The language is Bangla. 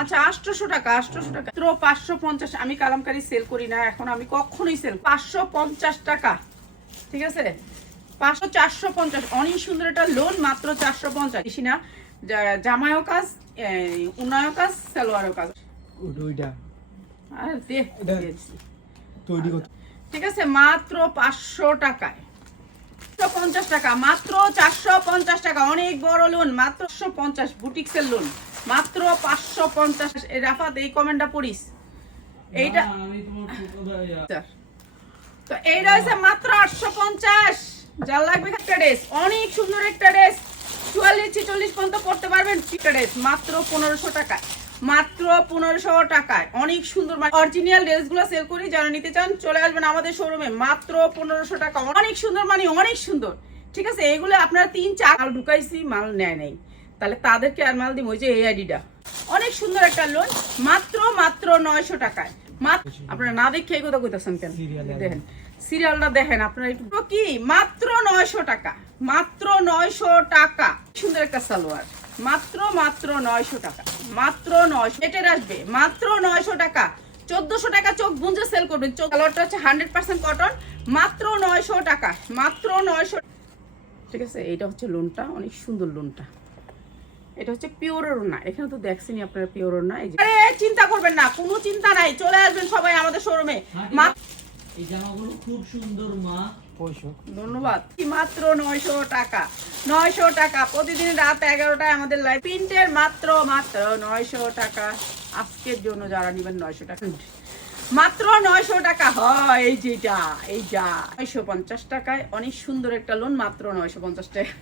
আচ্ছা আটশোশো টাকা আটশোশো টাকা। মাত্র পাঁচশো পঞ্চাশ আমি কালামকারি সেল করি না এখন আমি কখনোই সেল পাঁচশো পঞ্চাশ টাকা ঠিক আছে? পাঁচশো চারশো পঞ্চাশ অনেক সুন্দর একটা লোন মাত্র চারশো পঞ্চাশ। বেশি না জামায়ও কাজ উন্নয়ও কাজ সালোয়ারও কাজ। আর ঠিক আছে মাত্র পাঁচশো টাকায়। চারশো পঞ্চাশ টাকা মাত্র চারশো পঞ্চাশ টাকা অনেক বড় লোন মাত্র পঞ্চাশ বুটিক্সের লোন মাত্র পাঁচশো পঞ্চাশ। এই রাফাত এই কমেন্টটা পড়িস। এইটা। তো এইটা হচ্ছে মাত্র আটশো পঞ্চাশ। যার লাগবে একটা ড্রেস অনেক সুন্দর একটা ড্রেস চুয়াল্লিশ ছিচল্লিশ পর্যন্ত পড়তে পারবেন একটা ড্রেস মাত্র পনেরোশো টাকায়। মাত্র পনেরোশো টাকায়। অনেক সুন্দর মানে অরিজিনাল ড্রেসগুলো সেল করি যারা নিতে চান চলে আসবেন আমাদের শোরুমে মাত্র পনেরোশো টাকা। অনেক সুন্দর মানে অনেক সুন্দর। ঠিক আছে? এইগুলো আপনারা তিন চার মাল ঢুকাইছি মাল নেয় নেই। তাহলে তাদেরকে আর মাল দিব ওই যে এই আইডিটা অনেক সুন্দর একটা লোন মাত্র মাত্র নয়শো টাকায়। মাত্র আপনারা না দেখে এই কথা কইতেছেন কেন? দেখেন সিরিয়ালটা দেখেন আপনারা একটু কি? মাত্র নয়শো টাকা। মাত্র নয়শো টাকা। সুন্দর একটা সালোয়ার। মাত্র মাত্র নয়শো টাকা। মাত্র নয়শো এটার আসবে। মাত্র নয়শো টাকা। চোদ্দশো টাকা চোখ বুঞ্জে সেল করবেন চোখ কালারটা হচ্ছে হান্ড্রেড পার্সেন্ট কটন মাত্র নয়শো টাকা। মাত্র নয়শো ঠিক আছে, এইটা হচ্ছে লোনটা অনেক সুন্দর লোনটা এটা হচ্ছে পিওরের না এখানে তো দেখছেনি আপনারা পিওরের না চিন্তা করবেন না। কোনো চিন্তা নাই। চলে আসবেন সবাই আমাদের শোরুমে মাত্র এই জামাগুলো খুব সুন্দর মা। ধন্যবাদ। মাত্র নয়শো টাকা। নয়শো টাকা। প্রতিদিন রাত এগারোটায় আমাদের লাইভ প্রিন্টের মাত্র মাত্র নয়শো টাকা। আজকের জন্য যারা নেবেন নয়শো টাকা। মাত্র নয়শো টাকা হয় এই যেটা এই যা। নয়শো পঞ্চাশ টাকায় অনেক সুন্দর একটা লোন মাত্র নয়শো পঞ্চাশ টাকা।